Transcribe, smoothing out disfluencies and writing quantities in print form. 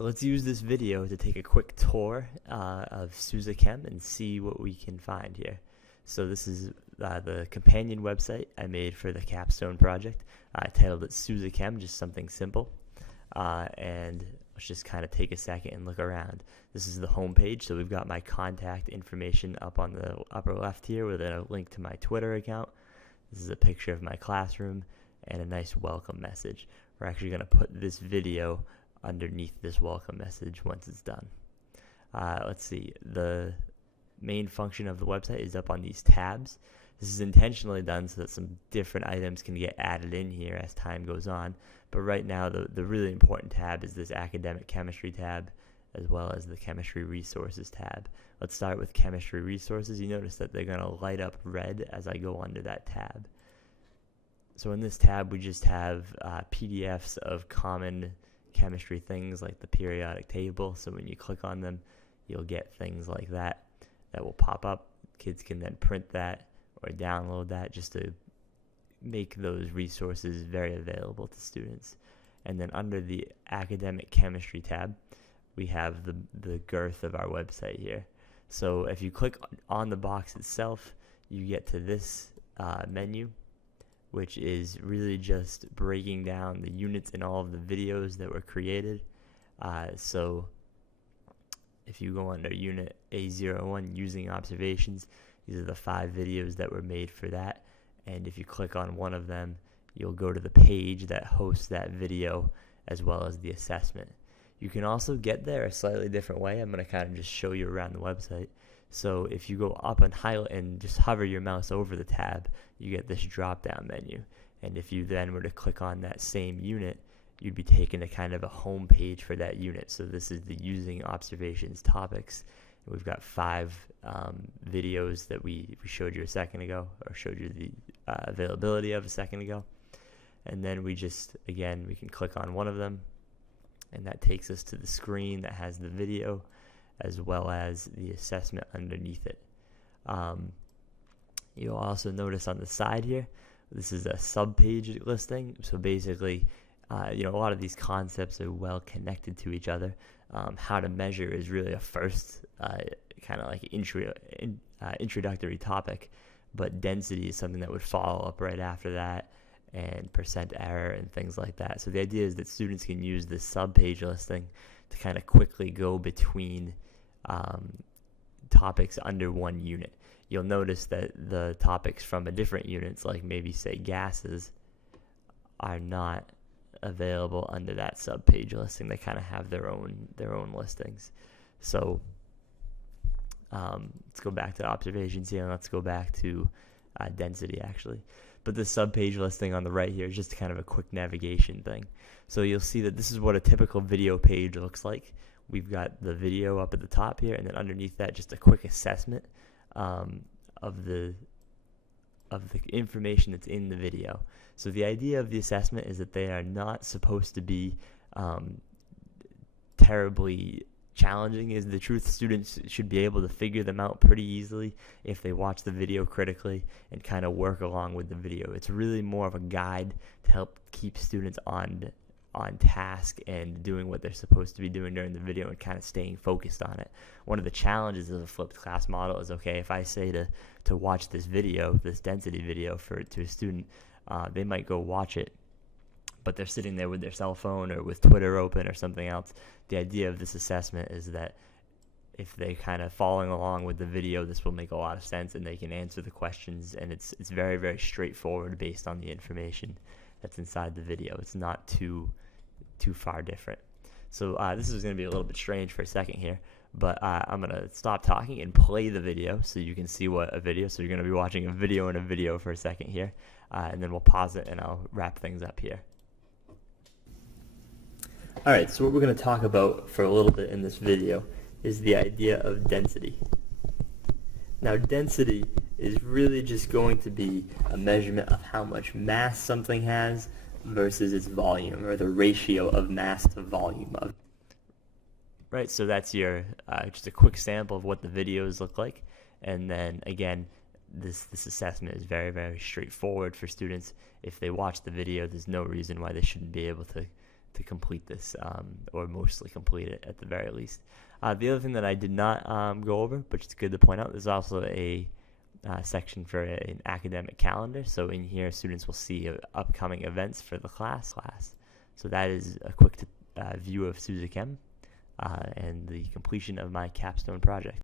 So let's use this video to take a quick tour of SousaChem and see what we can find here. So this is the companion website I made for the capstone project. I titled it SousaChem, just something simple. And let's just kind of take a second and look around. This is the home page, so we've got my contact information up on the upper left here with a link to my Twitter account. This is a picture of my classroom and a nice welcome message. We're actually going to put this video underneath this welcome message once it's done. Let's see, the main function of the website is up on these tabs. This is intentionally done so that some different items can get added in here as time goes on, but right now the really important tab is this academic chemistry tab as well as the chemistry resources tab. Let's start with chemistry resources. You notice that they're going to light up red as I go under that tab. So in this tab we just have PDFs of common chemistry things like the periodic table. So when you click on them, you'll get things like that will pop up. Kids can then print that or download that just to make those resources very available to students. And then under the academic chemistry tab, we have the girth of our website here. So if you click on the box itself, you get to this menu, which is really just breaking down the units in all of the videos that were created. So if you go under unit A01, using observations, these are the 5 videos that were made for that. And if you click on one of them, you'll go to the page that hosts that video as well as the assessment. You can also get there a slightly different way. I'm going to kind of just show you around the website. So if you go up and highlight and just hover your mouse over the tab, you get this drop-down menu. And if you then were to click on that same unit, you'd be taken to kind of a home page for that unit. So this is the using observations topics. And we've got 5 videos that we showed you a second ago, or showed you the availability of a second ago. And then we just, again, we can click on one of them, and that takes us to the screen that has the video as well as the assessment underneath it. You'll also notice on the side here, this is a sub-page listing. So basically, a lot of these concepts are well connected to each other. How to measure is really a first kind of like introductory topic, but density is something that would follow up right after that, and percent error and things like that. So the idea is that students can use this sub-page listing to kind of quickly go between topics under one unit. You'll notice that the topics from a different units, like maybe say gases, are not available under that sub-page listing. They kind of have their own listings. So let's go back to observations here, and let's go back to density actually. But the sub-page listing on the right here is just kind of a quick navigation thing. So you'll see that this is what a typical video page looks like. We've got the video up at the top here, and then underneath that, just a quick assessment of the information that's in the video. So the idea of the assessment is that they are not supposed to be terribly challenging. Is the truth. Students should be able to figure them out pretty easily if they watch the video critically and kind of work along with the video. It's really more of a guide to help keep students on task and doing what they're supposed to be doing during the video and kind of staying focused on it. One of the challenges of a flipped class model is, okay, if I say to watch this video, this density video to a student, they might go watch it, but they're sitting there with their cell phone or with Twitter open or something else. The idea of this assessment is that if they kind of following along with the video, this will make a lot of sense and they can answer the questions, and it's very, very straightforward based on the information that's inside the video. It's not too far different. So this is going to be a little bit strange for a second here, but I'm going to stop talking and play the video so you can see what a video. So you're going to be watching a video and a video for a second here, and then we'll pause it and I'll wrap things up here. Alright, so what we're going to talk about for a little bit in this video is the idea of density. Now, density is really just going to be a measurement of how much mass something has versus its volume, or the ratio of mass to volume of. Right, so that's your just a quick sample of what the videos look like, and then again, this assessment is very, very straightforward for students. If they watch the video, there's no reason why they shouldn't be able to to complete this, or mostly complete it at the very least. The other thing that I did not go over, but it's good to point out, there's also a section for an academic calendar. So in here, students will see upcoming events for the class. So that is a quick view of SousaChem and the completion of my capstone project.